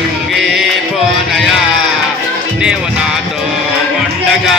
కృంగిపోనయా నీవు నాతో ఉండగా.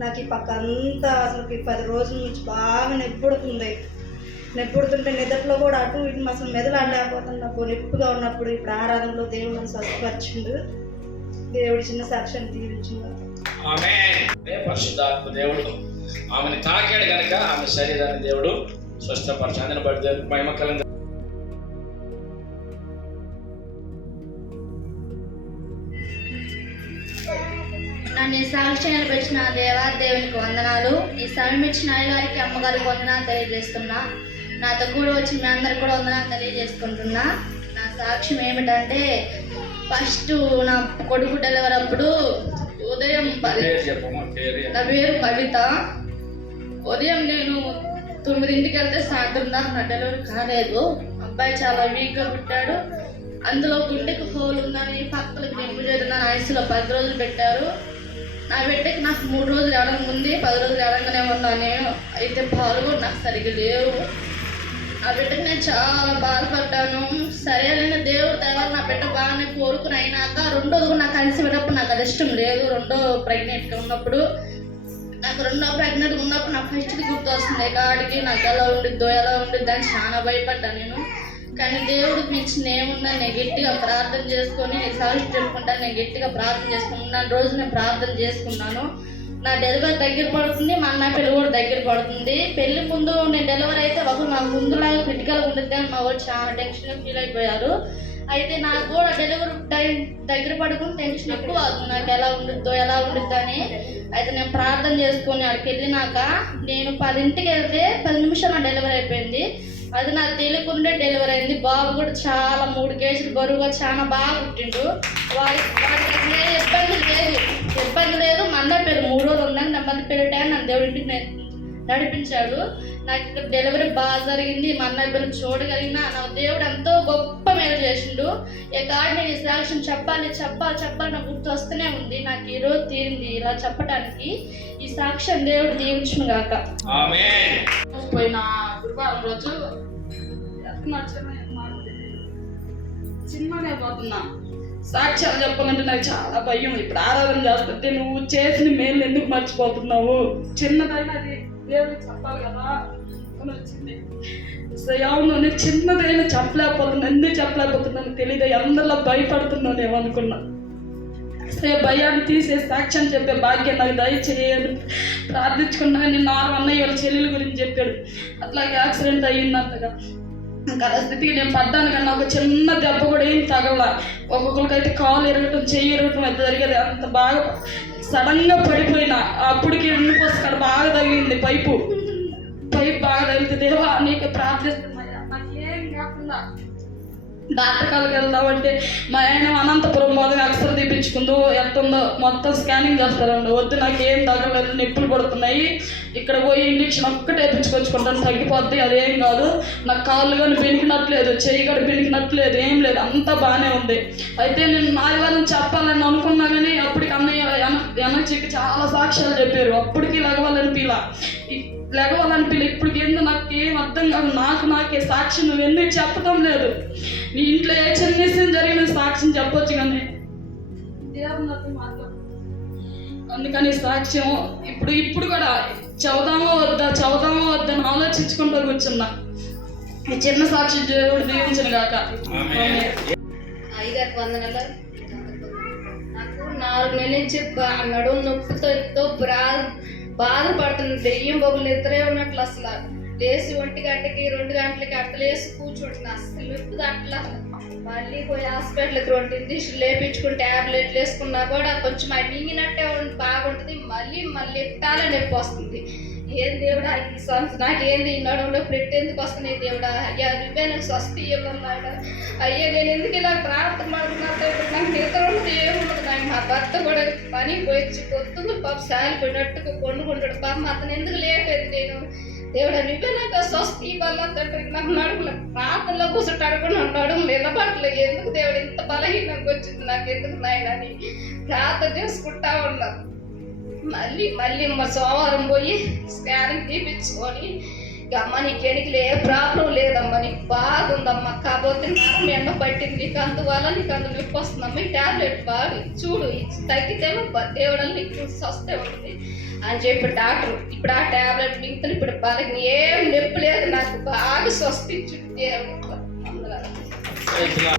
నాకు ఈ పక్క అంతా అసలు 10 రోజుల నుంచి బాగా నెప్పుడుతుంటే నిద్రలో కూడా అటు ఇటు అసలు మెదలాడలేకపోతున్నప్పుడు నొప్పిగా ఉన్నప్పుడు ఇప్పుడు ఆరాధనలో దేవుడు నన్ను స్వస్థపరిచిండు. దేవుడి చిన్న సాక్ష్యాన్ని తీర్చిండు. పరిశుద్ధాత్మ దేవుడు ఆమెను తాకాడు కనుక ఆమె శరీరాన్ని దేవుడు స్వస్థపరిచి అందుని బట్టి మహిమకలంగా. నన్ను ఈ సాక్ష్యాన్ని పెట్టిన దేవునికి వందనాలు. ఈ సమయం ఇచ్చిన అయ్యగారికి అమ్మగారికి వందనాలు తెలియజేస్తున్నా. నాతో కూడా వచ్చి మీ అందరికి కూడా వందనాలు తెలియజేసుకుంటున్నా. నా సాక్ష్యం ఏమిటంటే, ఫస్ట్ నా కొడుకు డెలివరీ అప్పుడు ఉదయం నా పేరు కవిత. ఉదయం నేను 9ంటికి వెళ్తే సాయంత్రం దాకా నా డెలివరీ కాలేదు. అబ్బాయి చాలా వీక్గా పుట్టాడు. అందులో గుండెకు హోల్ ఉందని పక్కలకు నింపు చేరుందని ఐసీలో 10 రోజులు పెట్టారు. నా బిడ్డకి నాకు 3 రోజులు ఎవడం ఉంది, 10 రోజులు ఎవడంగానే ఉన్నాను నేను. అయితే పాలు కూడా నాకు సరిగ్గా లేవు. ఆ బిడ్డకి నేను చాలా బాధపడ్డాను. సరేనైనా దేవుడు దయవల్ల నా బిడ్డ బాగానే కోరుకుని అయినాక రెండోది కూడా నాకు కలిసి పెట్టినప్పుడు నాకు అది ఇష్టం లేదు. రెండో ప్రెగ్నెంట్గా ఉన్నప్పుడు నాకు రెండో ప్రెగ్నెంట్గా ఉన్నప్పుడు నాకు ఫస్ట్ది గుర్తు వస్తుంది. కాడికి నాకు ఎలా ఉండిద్దో అని చాలా భయపడ్డాను నేను. కానీ దేవుడికి మించిన ఏముందని నేను గట్టిగా ప్రార్థన చేసుకొని సాక్షి చెప్పుకుంటాను. నేను గట్టిగా ప్రార్థన చేసుకున్నాను. రోజు నేను ప్రార్థన చేసుకున్నాను. నా డెలివరీ దగ్గర పడుతుంది, మా అన్న పెళ్ళి కూడా దగ్గర పడుతుంది. పెళ్లి ముందు నేను డెలివరీ అయితే ఒకరు నాకు ముందులాగా క్రిటికల్గా ఉంటుంది అని మా వాళ్ళు చాలా టెన్షన్గా ఫీల్ అయిపోయారు. అయితే నాకు కూడా డెలివరీ టైం దగ్గర పడుకుని టెన్షన్ ఎక్కువ అవుతుంది, నాకు ఎలా ఉండిద్దో అని. అయితే నేను ప్రార్థన చేసుకొని అక్కడికి వెళ్ళినాక నేను 10ంటికి వెళ్తే 10 నిమిషాలు నా డెలివరీ అయిపోయింది. అది నాకు తెలియకుండే డెలివరీ అయింది. బాబు కూడా చాలా 3 కేజీలు బరువుగా చాలా బాగా పుట్టిండు. వాడికి ఇబ్బంది లేదు. మా అన్న పేరు 3 రోజులు ఉందని నెమ్మది పెరిగాను. నన్ను దేవుడింటికి నడిపించాడు. నాకు ఇక్కడ డెలివరీ బాగా జరిగింది. మా అన్న పేరు చూడగలిగిన నా దేవుడు ఎంతో గొప్ప మేలు చేసిండు. ఇక నేను ఈ సాక్ష్యం చెప్పాలి నాకు గుర్తు వస్తూనే ఉంది. నాకు ఈరోజు తీరింది ఇలా చెప్పడానికి. ఈ సాక్ష్యం దేవుడు దీవించును గాక. పోయిన గురువారం రోజు చిన్నగా పోతున్నా. సాక్ష్యాలు చెప్పాలంటే నాకు చాలా భయం. ఇప్పుడు ఆరాధన చేస్తుంటే నువ్వు చేసిన మేలు ఎందుకు మర్చిపోతున్నావు, చిన్నదైనా అది దేవుడికి చెప్పాలి కదా అని వచ్చింది. అవును, నేను చిన్నదైనా చెప్పలేకపోతున్నాను. ఎందుకు చెప్పలేకపోతున్నాను తెలియదు. అందరిలో భయపడుతున్నాను ఏమనుకున్నా. భయాన్ని తీసే సాక్ష్యం చెప్పే భాగ్యం నాకు దయచేయని ప్రార్థించుకున్నా. నేను అన్నయ్య వాళ్ళ చెల్లెల గురించి చెప్పాడు. అట్లాగే యాక్సిడెంట్ అయ్యింది అంతగా. ఇంకా ఆ స్థితికి నేను పడ్డాను కానీ ఒక చిన్న దెబ్బ కూడా ఏం తగల. ఒక్కొక్కరికైతే కాలు ఎరగటం, చెయ్యి ఎరగటం అయితే జరిగేది. అంత బాగా సడన్గా పడిపోయినా. అప్పటికి ఉండిపోయి బాగా తగిలింది. పైపు బాగా తగిలితే దేవా నీకు ప్రార్థిస్తున్నాయా నాకేం కాకుండా డాక్టర్ కాళ్ళకి వెళ్దామంటే మా ఆయన అనంతపురం మొదలు అక్షర తీపించుకుందో ఎట్టుందో మొత్తం స్కానింగ్ చేస్తారండి. వద్దు నాకేం తగ్గలేదు, నొప్పులు పడుతున్నాయి, ఇక్కడ పోయి ఇంజక్షన్ ఒక్కటే వేయించుకొచ్చుకుంటాను తగ్గిపోద్ది, అదేం కాదు, నాకు కాళ్ళు కానీ బెనికినట్లేదు, చెయ్యి కానీ బెనికినట్లేదు, ఏం లేదు, అంతా బాగానే ఉంది. అయితే నేను ఆదివారం చెప్పాలని అనుకున్నా కానీ అప్పటికి అన్నయ్య ఎనర్జీకి చాలా సాక్ష్యాలు చెప్పారు. అప్పటికి లెగవాలనిపిల్ల ఇప్పటికి ఏందో నాకు ఏం అర్థం కాదు. నాకే సాక్ష్యం నువ్వు ఎందుకు చెప్పటం లేదు. నీ ఇంట్లో ఏ చిన్న విషయం జరిగిన సాక్ష్యం చెప్పొచ్చు కానీ దేవుడు నాకు మాత్రం. అందుకని సాక్ష్యం ఇప్పుడు కూడా చదువుదామో వద్దని ఆలోచించుకుంటూ కూర్చున్నా. ఈ చిన్న సాక్ష్యం దేవుడు దీవించను గాక. 5 వందనలు. నాకు 4 నెలల నుంచి నడుము నొప్పితో ఎంతో బాధపడుతుంది. దెయ్యం బొమ్మలు నిద్రే ఉన్నట్లు అసలు లేచి 1 గంటకి 2 గంటలకి అట్లా లేచి కూర్చుంటున్నా. అసలు నొప్పి అట్లా మళ్ళీ పోయి హాస్పిటల్కి 2 ఇంజక్షన్లు లేపించుకుని ట్యాబ్లెట్లు వేసుకున్నా కూడా కొంచెం అది మింగినట్టే బాగుంటుంది. మళ్ళీ ఎట్టాలని నొప్పి వస్తుంది. ఏం దేవుడా ఈ సంవత్సరం నాకేంది ఈ నడుములో ఎందుకు వస్తున్నాయి దేవుడా, అయ్యా నువ్వే నాకు స్వస్తి ఇవ్వన్నాడు. అయ్యా నేను ఎందుకు ఇలా ప్రార్థన పడుతున్నా, నాకు నిద్ర ఉంటే ఏముండదు. నాకు మా భర్త కూడా పని పోయి పొద్దున్న పాప సాలిపోయినట్టుగా కొండుకుంటాడు. పాప అతను ఎందుకు లేకపోయింది. నేను దేవుడా నువ్వే నాకు స్వస్తి ఇవ్వాల తండ్రి. నాకు నడుములు ప్రార్థనలో కూర్చుంటాడు కూడా నడుము నిలబడలేదు. ఎందుకు దేవుడు ఇంత బలహీనంగా వచ్చింది నాకు, ఎందుకు నాయన అని ప్రార్థన చేసుకుంటా ఉన్నాను. మళ్ళీ సోమవారం పోయి స్కానింగ్ తీపించుకొని అమ్మ నీకు ఎనికిలు ఏ ప్రాబ్లం లేదమ్మా, నీకు బాగుందమ్మా, కాకపోతే నరం ఎండ పట్టింది నీకు, అందువల్ల నీకు నొప్పి వస్తుందమ్మా, ఈ ట్యాబ్లెట్ బాగా చూడు తగ్గితే దేవుడు నీకు వస్తే ఉంటుంది అని చెప్పి డాక్టర్ ఇప్పుడు ఆ టాబ్లెట్ మింగుతాను. ఇప్పుడు వాళ్ళకి ఏం నొప్పి లేదు, నాకు బాగా స్వస్తించింది దేవుడు. రైతులా